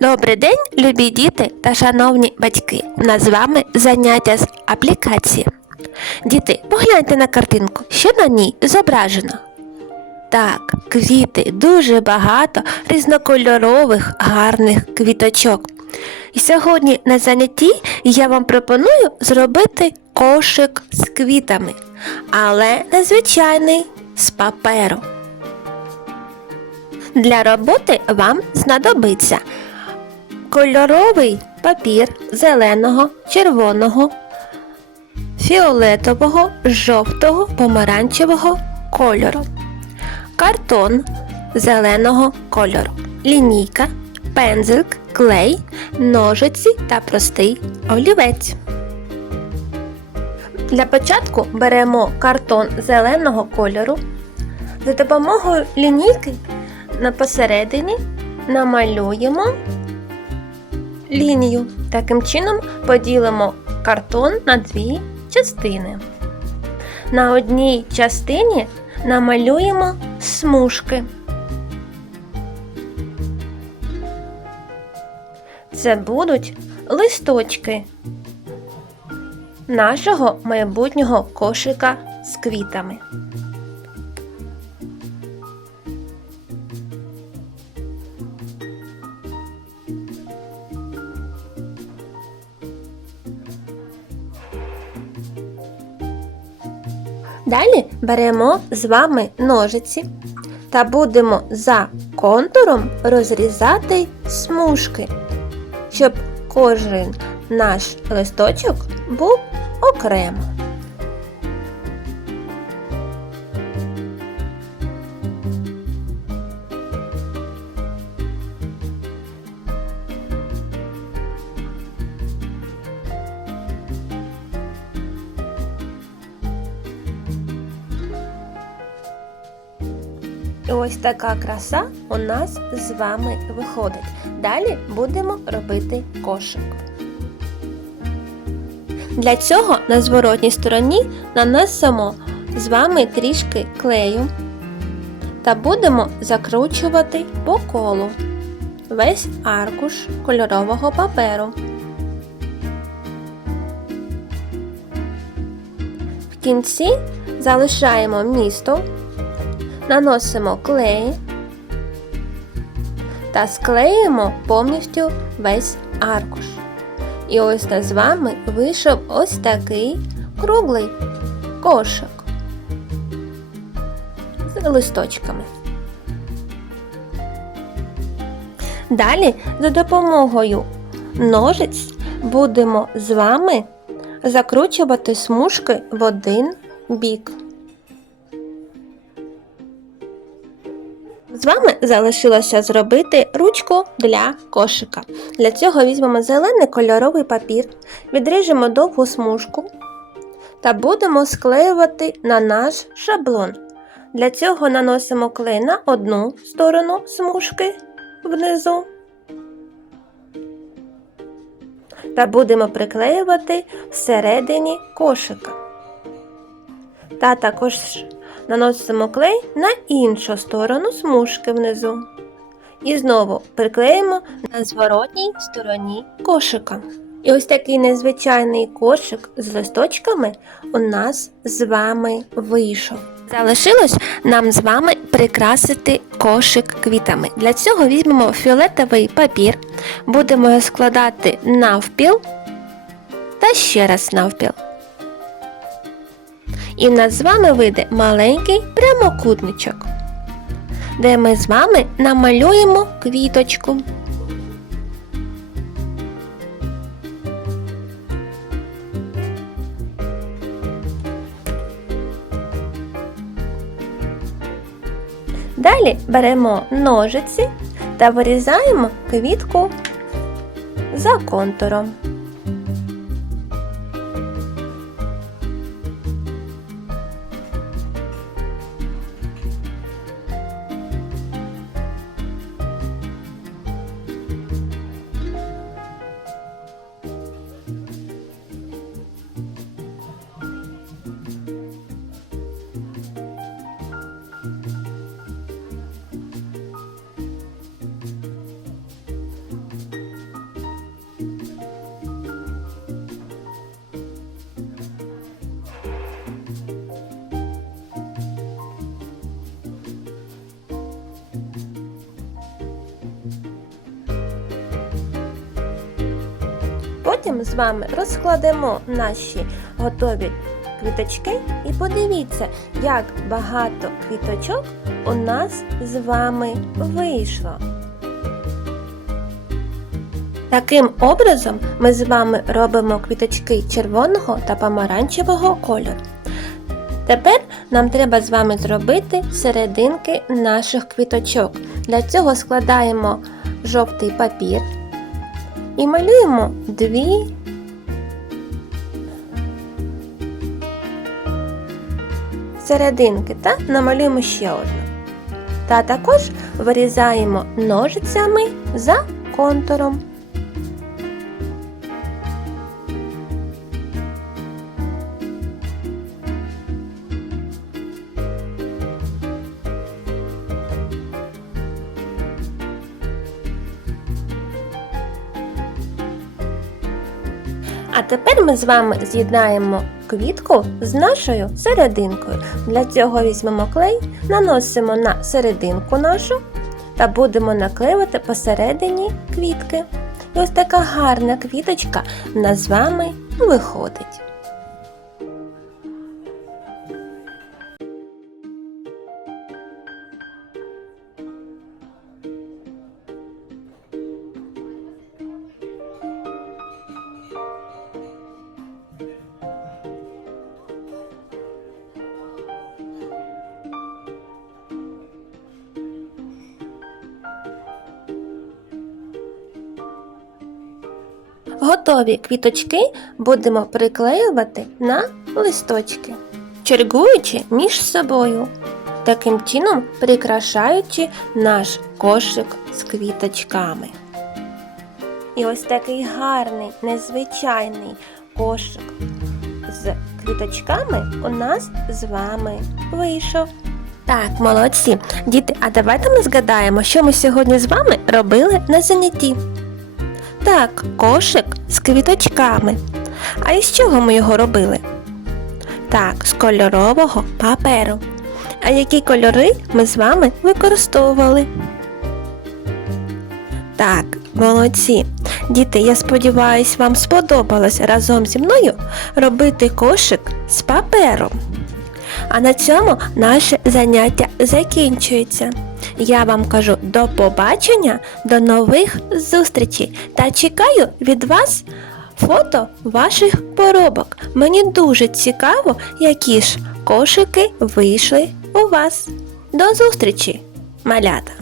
Добрий день, любі діти та шановні батьки. У нас з вами заняття з аплікації. Діти, погляньте на картинку, що на ній зображено. Так, квіти, дуже багато різнокольорових гарних квіточок. І сьогодні на занятті я вам пропоную зробити кошик з квітами, але незвичайний з паперу. Для роботи вам знадобиться кольоровий папір зеленого, червоного, фіолетового, жовтого, помаранчевого кольору, картон зеленого кольору, лінійка, пензик, клей, ножиці та простий олівець. Для початку беремо картон зеленого кольору. За допомогою лінійки на посередині намалюємо лінію. Таким чином поділимо картон на дві частини. На одній частині намалюємо смужки. Це будуть листочки нашого майбутнього кошика з квітами. Далі беремо з вами ножиці та будемо за контуром розрізати смужки, щоб кожен наш листочок був окремо. І ось така краса у нас з вами виходить. Далі будемо робити кошик. Для цього на зворотній стороні нанесемо з вами трішки клею та будемо закручувати по колу весь аркуш кольорового паперу. В кінці залишаємо місто наносимо клей та склеїмо повністю весь аркуш. І ось нас з вами вийшов ось такий круглий кошик з листочками. Далі за допомогою ножиць будемо з вами закручувати смужки в один бік. З вами залишилося зробити ручку для кошика. Для цього візьмемо зелений кольоровий папір, відріжемо довгу смужку та будемо склеювати на наш шаблон. Для цього наносимо клей на одну сторону смужки внизу та будемо приклеювати всередині кошика. Та також наносимо клей на іншу сторону смужки внизу. І знову приклеїмо на зворотній стороні кошика. І ось такий незвичайний кошик з листочками у нас з вами вийшов. Залишилось нам з вами прикрасити кошик квітами. Для цього візьмемо фіолетовий папір, будемо його складати навпіл та ще раз навпіл. І нас з вами вийде маленький прямокутничок, де ми з вами намалюємо квіточку. Далі беремо ножиці та вирізаємо квітку за контуром. Потім з вами розкладемо наші готові квіточки і подивіться, як багато квіточок у нас з вами вийшло. Таким образом ми з вами робимо квіточки червоного та помаранчевого кольору. Тепер нам треба з вами зробити серединки наших квіточок. Для цього складаємо жовтий папір і малюємо дві серединки та намалюємо ще одну. Та також вирізаємо ножицями за контуром. А тепер ми з вами з'єднаємо квітку з нашою серединкою. Для цього візьмемо клей, наносимо на серединку нашу та будемо наклеювати посередині квітки. І ось така гарна квіточка в нас з вами виходить. Готові квіточки будемо приклеювати на листочки, чергуючи між собою, таким чином прикрашаючи наш кошик з квіточками. І ось такий гарний, незвичайний кошик з квіточками у нас з вами вийшов. Так, молодці, діти, а давайте ми згадаємо, що ми сьогодні з вами робили на занятті. Так, кошик з квіточками. А із чого ми його робили? Так, з кольорового паперу. А які кольори ми з вами використовували? Так, молодці. Діти, я сподіваюся, вам сподобалось разом зі мною робити кошик з папером. А на цьому наше заняття закінчується. Я вам кажу до побачення, до нових зустрічей та чекаю від вас фото ваших поробок. Мені дуже цікаво, які ж кошики вийшли у вас. До зустрічі, малята!